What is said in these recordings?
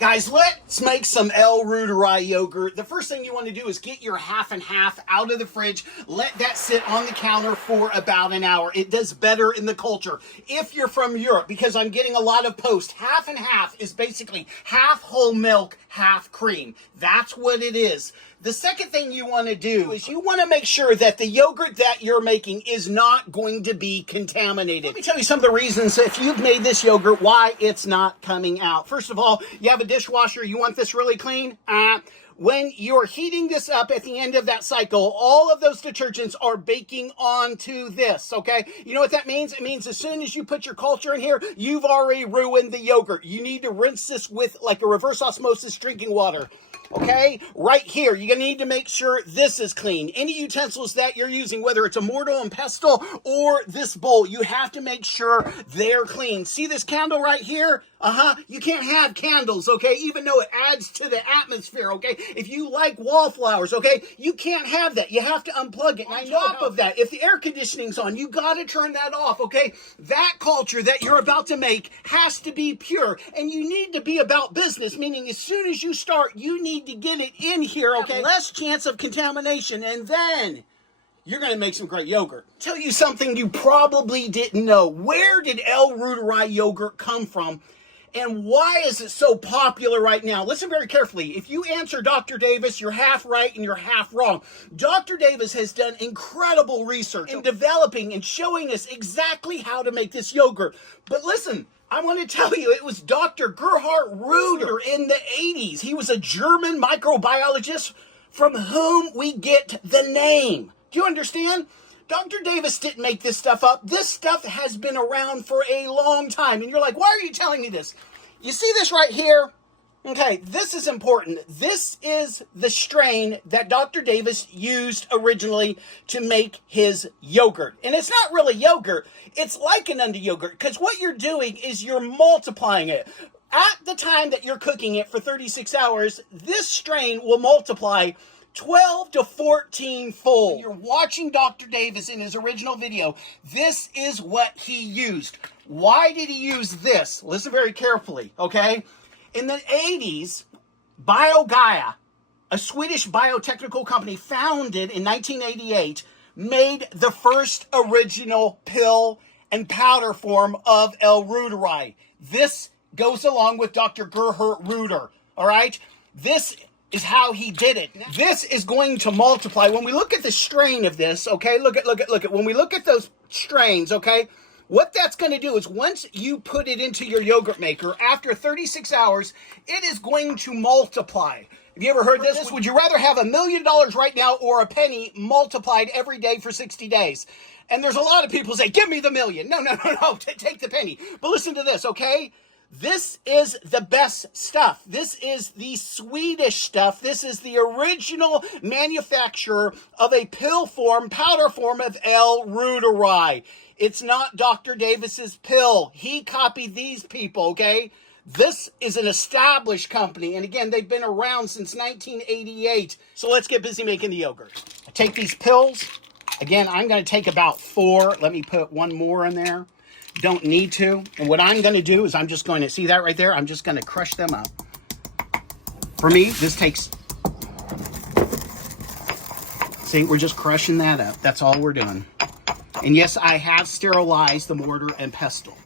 Guys, let's make some L-Reuteri yogurt. The first thing you want to do is get your half and half out of the fridge. Let that sit on the counter for about an hour. It does better in the culture. If you're from Europe, because I'm getting a lot of posts, half and half is basically half whole milk, half cream. That's what it is. The second thing you want to do is you want to make sure that the yogurt that you're making is not going to be contaminated. Let me tell you some of the reasons, if you've made this yogurt, why it's not coming out. First of all, you have a dishwasher, you want this really clean. When you're heating this up at the end of that cycle, all of those detergents are baking onto this, okay? You know what that means? It means as soon as you put your culture in here, you've already ruined the yogurt. You need to rinse this with like a reverse osmosis drinking water. Okay, right here, you're gonna need to make sure this is clean. Any utensils that you're using, whether it's a mortar and pestle or this bowl, you have to make sure they're clean. See this candle right here? You can't have candles, okay, even though it adds to the atmosphere, okay? If you like wallflowers, okay, you can't have that. You have to unplug it. And on top of that, if the air conditioning's on, you gotta turn that off, okay? That culture that you're about to make has to be pure, and you need to be about business, meaning as soon as you start, you need to get it in here, okay? Less chance of contamination, and then you're going to make some great yogurt. Tell you something you probably didn't know. Where did L-Reuteri yogurt come from? And why is it so popular right now? Listen very carefully. If you answer Dr. Davis, you're half right and you're half wrong. Dr. Davis has done incredible research in developing and showing us exactly how to make this yogurt. But listen, I want to tell you, it was Dr. Gerhard Reuter in the 80s. He was a German microbiologist from whom we get the name. Do you understand? Dr. Davis didn't make this stuff up. This stuff has been around for a long time. And you're like, why are you telling me this? You see this right here? Okay, this is important. This is the strain that Dr. Davis used originally to make his yogurt. And it's not really yogurt. It's likened unto yogurt because what you're doing is you're multiplying it. At the time that you're cooking it for 36 hours, this strain will multiply 12 to 14 fold. When you're watching Dr. Davis in his original video, this is what he used. Why did he use this? Listen very carefully, okay? In the 80s, BioGaia, a Swedish biotechnical company founded in 1988, made the first original pill and powder form of L-Reuteri. This goes along with Dr. Gerhard Reuter, all right? This is how he did it. This is going to multiply. When we look at the strain of this, okay, look at. When we look at those strains, okay, what that's going to do is once you put it into your yogurt maker, after 36 hours, it is going to multiply. Have you ever heard this? Would you rather have $1 million right now or a penny multiplied every day for 60 days? And there's a lot of people say, give me the million. No, take the penny. But listen to this, okay? This is the best stuff. This is the Swedish stuff. This is the original manufacturer of a pill form, powder form of L-Reuteri. It's not Dr. Davis's pill. He copied these people, okay? This is an established company. And again, they've been around since 1988. So let's get busy making the yogurt. I take these pills. Again, I'm going to take about 4. Let me put one more in there. Don't need to. And what I'm going to do is I'm just going to, see that right there? I'm just going to crush them up. For me, this takes, see, we're just crushing that up. That's all we're doing. And yes, I have sterilized the mortar and pestle.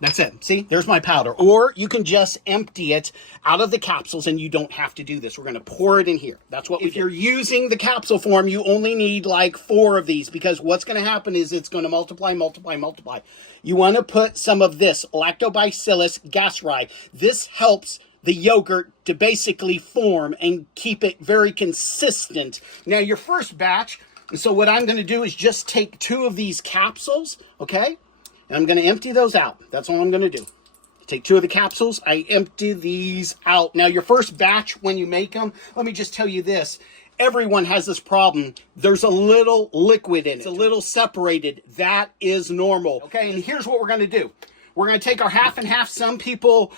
That's it. See, there's my powder. Or you can just empty it out of the capsules and you don't have to do this. We're going to pour it in here. That's what we do. If you're using the capsule form, you only need like 4 of these because what's going to happen is it's going to multiply. You want to put some of this Lactobacillus gasseri. This helps the yogurt to basically form and keep it very consistent. Now, your first batch, and so what I'm going to do is just take 2 of these capsules, okay? And I'm going to empty those out. That's all I'm going to do. Take 2 of the capsules. I empty these out. Now, your first batch, when you make them, let me just tell you this. Everyone has this problem. There's a little liquid in it. It's a little separated. That is normal. Okay, and here's what we're going to do. We're going to take our half and half. Some people,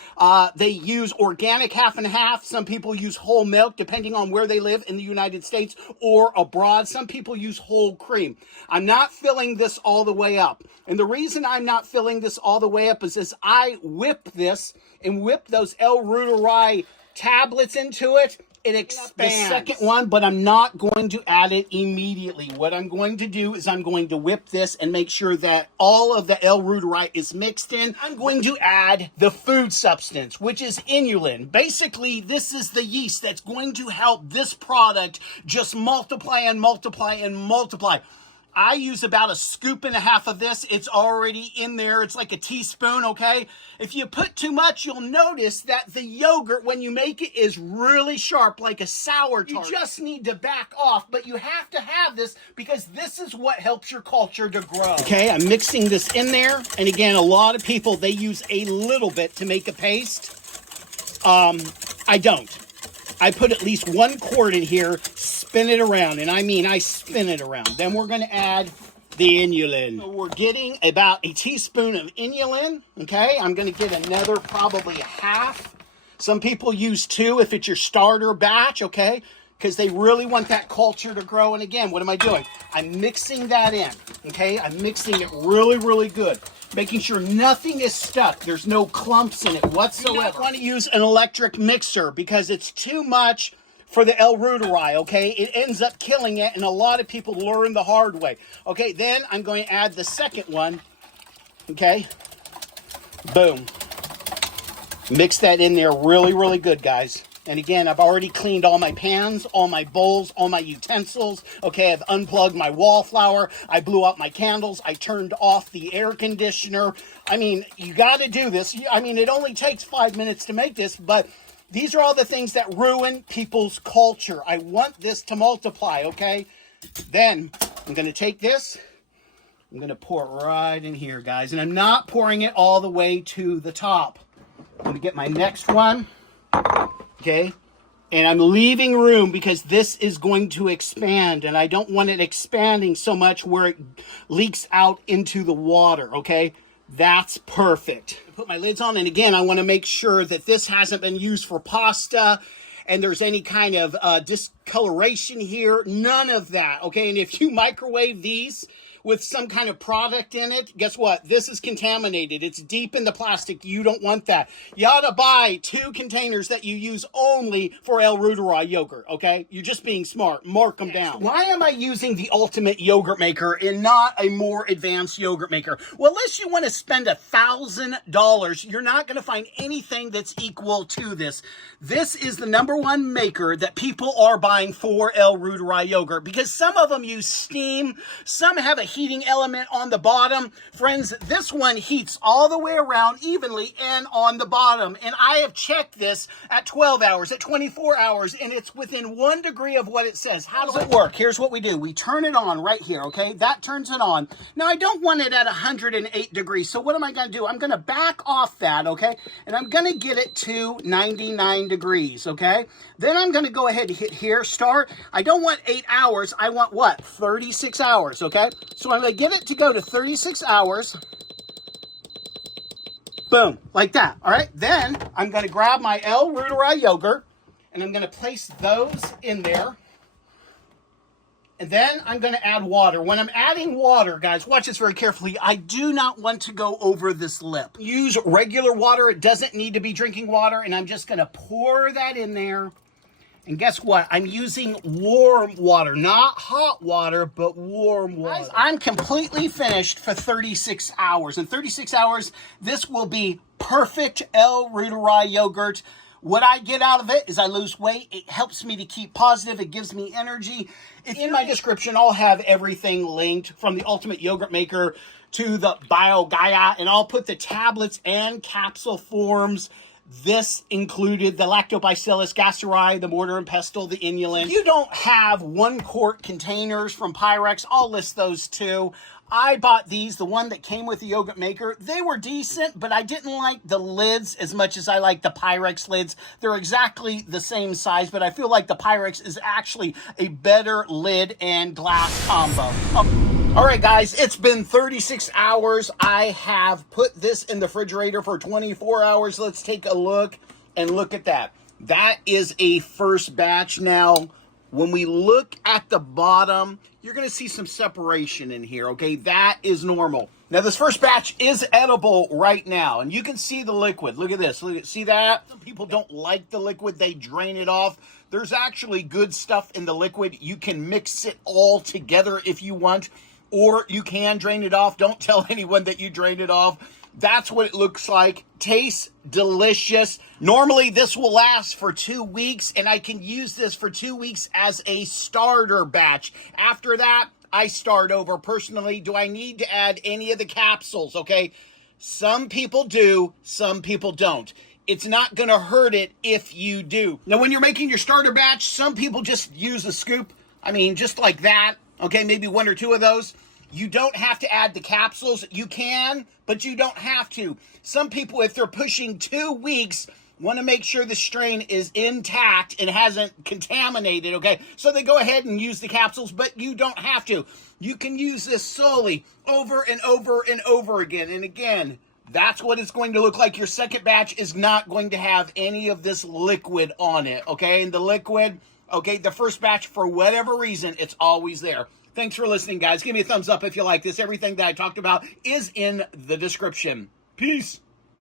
they use organic half and half. Some people use whole milk, depending on where they live in the United States or abroad. Some people use whole cream. I'm not filling this all the way up. And the reason I'm not filling this all the way up is as I whip this and whip those L-Reuteri tablets into it, it expands. The second one, but I'm not going to add it immediately. What I'm going to do is I'm going to whip this and make sure that all of the L-Reuteri is mixed in. I'm going to add the food substance, which is inulin. Basically, this is the yeast that's going to help this product just multiply and multiply and multiply. I use about a scoop and a half of this. It's already in there. It's like a teaspoon, okay? If you put too much, you'll notice that the yogurt, when you make it, is really sharp, like a sour tart. You just need to back off, but you have to have this because this is what helps your culture to grow. Okay, I'm mixing this in there. And again, a lot of people, they use a little bit to make a paste. I don't. I put at least 1 quart in here, spin it around, and I mean I spin it around. Then we're going to add the inulin. So we're getting about a teaspoon of inulin, okay? I'm going to get another probably half. Some people use 2 if it's your starter batch, okay? Because they really want that culture to grow. And again, what am I doing? I'm mixing that in, okay? I'm mixing it really, really good. Making sure nothing is stuck. There's no clumps in it whatsoever. You don't want to use an electric mixer because it's too much for the L-Reuteri, okay? It ends up killing it, and a lot of people learn the hard way. Okay, then I'm going to add the second one, okay? Boom. Mix that in there really, really good, guys. And again, I've already cleaned all my pans, all my bowls, all my utensils. Okay, I've unplugged my wallflower. I blew out my candles. I turned off the air conditioner. I mean, you got to do this. I mean, it only takes 5 minutes to make this, but these are all the things that ruin people's culture. I want this to multiply, okay? Then I'm going to take this. I'm going to pour it right in here, guys. And I'm not pouring it all the way to the top. I'm going to get my next one. Okay, and I'm leaving room because this is going to expand, and I don't want it expanding so much where it leaks out into the water, okay? That's perfect. Put my lids on, and again, I want to make sure that this hasn't been used for pasta, and there's any kind of discoloration here. None of that, okay? And if you microwave these with some kind of product in it, guess what? This is contaminated. It's deep in the plastic. You don't want that. You ought to buy 2 containers that you use only for L-Reuteri yogurt, okay? You're just being smart. Mark them down. Why am I using the ultimate yogurt maker and not a more advanced yogurt maker? Well, unless you want to spend $1,000, you're not going to find anything that's equal to this. This is the #1 maker that people are buying for L-Reuteri yogurt because some of them use steam, some have a heating element on the bottom. Friends, this one heats all the way around evenly and on the bottom. And I have checked this at 12 hours, at 24 hours, and it's within 1 degree of what it says. How does it work? Here's what we do. We turn it on right here, okay? That turns it on. Now, I don't want it at 108 degrees, so what am I going to do? I'm going to back off that, okay? And I'm going to get it to 99 degrees, okay? Then I'm going to go ahead and hit here, start. I don't want 8 hours. I want what? 36 hours, okay? So I'm going to get it to go to 36 hours. Boom, like that, all right? Then I'm going to grab my L-Reuteri yogurt, and I'm going to place those in there. And then I'm going to add water. When I'm adding water, guys, watch this very carefully. I do not want to go over this lip. Use regular water. It doesn't need to be drinking water. And I'm just going to pour that in there. And guess what? I'm using warm water, not hot water, but warm water. Guys, I'm completely finished for 36 hours. In 36 hours, this will be perfect L-Reuteri yogurt. What I get out of it is I lose weight. It helps me to keep positive. It gives me energy. In my description, I'll have everything linked from the Ultimate Yogurt Maker to the BioGaia, and I'll put the tablets and capsule forms. This included the Lactobacillus gasseri, the mortar and pestle, the inulin. If you don't have 1 quart containers from Pyrex, I'll list those too. I bought these, the one that came with the yogurt maker. They were decent, but I didn't like the lids as much as I like the Pyrex lids. They're exactly the same size, but I feel like the Pyrex is actually a better lid and glass combo. All right, guys, it's been 36 hours. I have put this in the refrigerator for 24 hours. Let's take a look and look at that. That is a first batch. Now, when we look at the bottom, you're going to see some separation in here, okay? That is normal. Now, this first batch is edible right now, and you can see the liquid. Look at this. See that? Some people don't like the liquid. They drain it off. There's actually good stuff in the liquid. You can mix it all together if you want, or you can drain it off. Don't tell anyone that you drained it off. That's what it looks like. Tastes delicious. Normally, this will last for 2 weeks, and I can use this for 2 weeks as a starter batch. After that, I start over. Personally, do I need to add any of the capsules? Okay, some people do, some people don't. It's not going to hurt it if you do. Now, when you're making your starter batch, some people just use a scoop. I mean, just like that. Okay, maybe 1 or 2 of those. You don't have to add the capsules. You can, but you don't have to. Some people, if they're pushing 2 weeks, want to make sure the strain is intact and hasn't contaminated, okay? So they go ahead and use the capsules, but you don't have to. You can use this solely over and over and over again. And again, that's what it's going to look like. Your second batch is not going to have any of this liquid on it, okay? And the liquid, okay, the first batch, for whatever reason, it's always there. Thanks for listening, guys. Give me a thumbs up if you like this. Everything that I talked about is in the description. Peace.